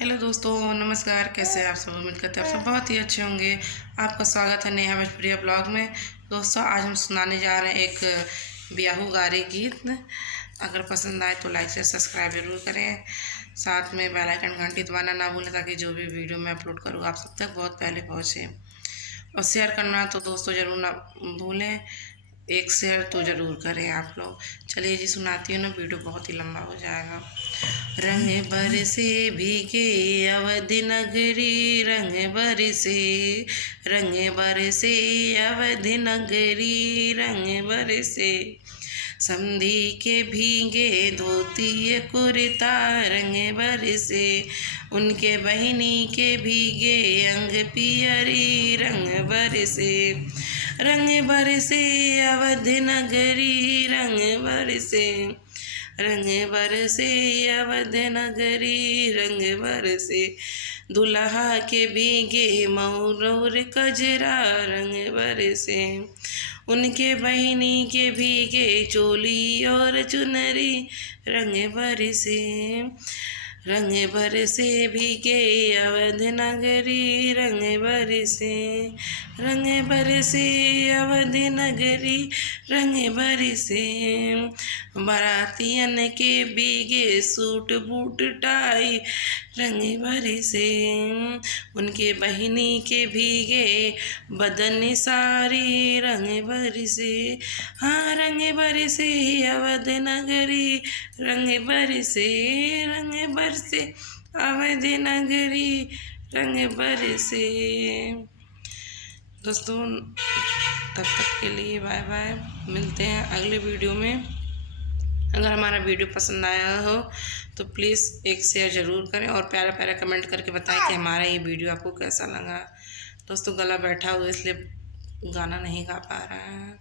Hello दोस्तों, नमस्कार। कैसे हैं आप सब? उम्मीद करते हैं आप सब बहुत ही अच्छे होंगे। आपका स्वागत है नेहा भोजपुरिया ब्लॉग में। दोस्तों, आज हम सुनाने जा रहे हैं एक बियाहू गारे गीत। अगर पसंद आए तो लाइक से सब्सक्राइब जरूर करें। साथ में बेल आइकन घंटी दबाना ना भूलें ताकि जो भी वीडियो मैं अपलोड करूँ आप सब तक बहुत पहले पहुँचे। और शेयर करना तो दोस्तों ज़रूर ना भूलें। एक शेयर तो ज़रूर करें आप लोग। चलिए जी, सुनाती हूँ ना, वीडियो बहुत ही लंबा हो जाएगा। रंग बरसे भीगे अवधि नगरी, रंग बरसे अवधि नगरी, रंग बरसे समधी के भीगे धोती कुर्ता, रंग बरसे उनके बहिनी के भीगे अंग पियरी, रंग बरसे अवधि नगरी, रंग बरसे अवधि नगरी, रंग बरसे दुल्हा के भीगे मऊर कजरा, रंग बरसे उनके बहिनी के भीगे चोली और चुनरी, रंग बरसे भीगे अवधि नगरी, रंग बरसे अवधि नगरी, रंग बरसे बारातियन के भीगे सूट बूट टाई, रंग बरसे उनके बहिनी के भीगे बदन सारी, रंग बरसे हाँ रंग बरसे अवधि नगरी, रंग बरसे अवधि नगरी, रंग बरसे। दोस्तों, तब तक के लिए बाय बाय। मिलते हैं अगले वीडियो में। अगर हमारा वीडियो पसंद आया हो तो प्लीज़ एक शेयर ज़रूर करें और प्यारा प्यारा कमेंट करके बताएं कि हमारा ये वीडियो आपको कैसा लगा। दोस्तों, गला बैठा हुआ इसलिए गाना नहीं गा पा रहा है।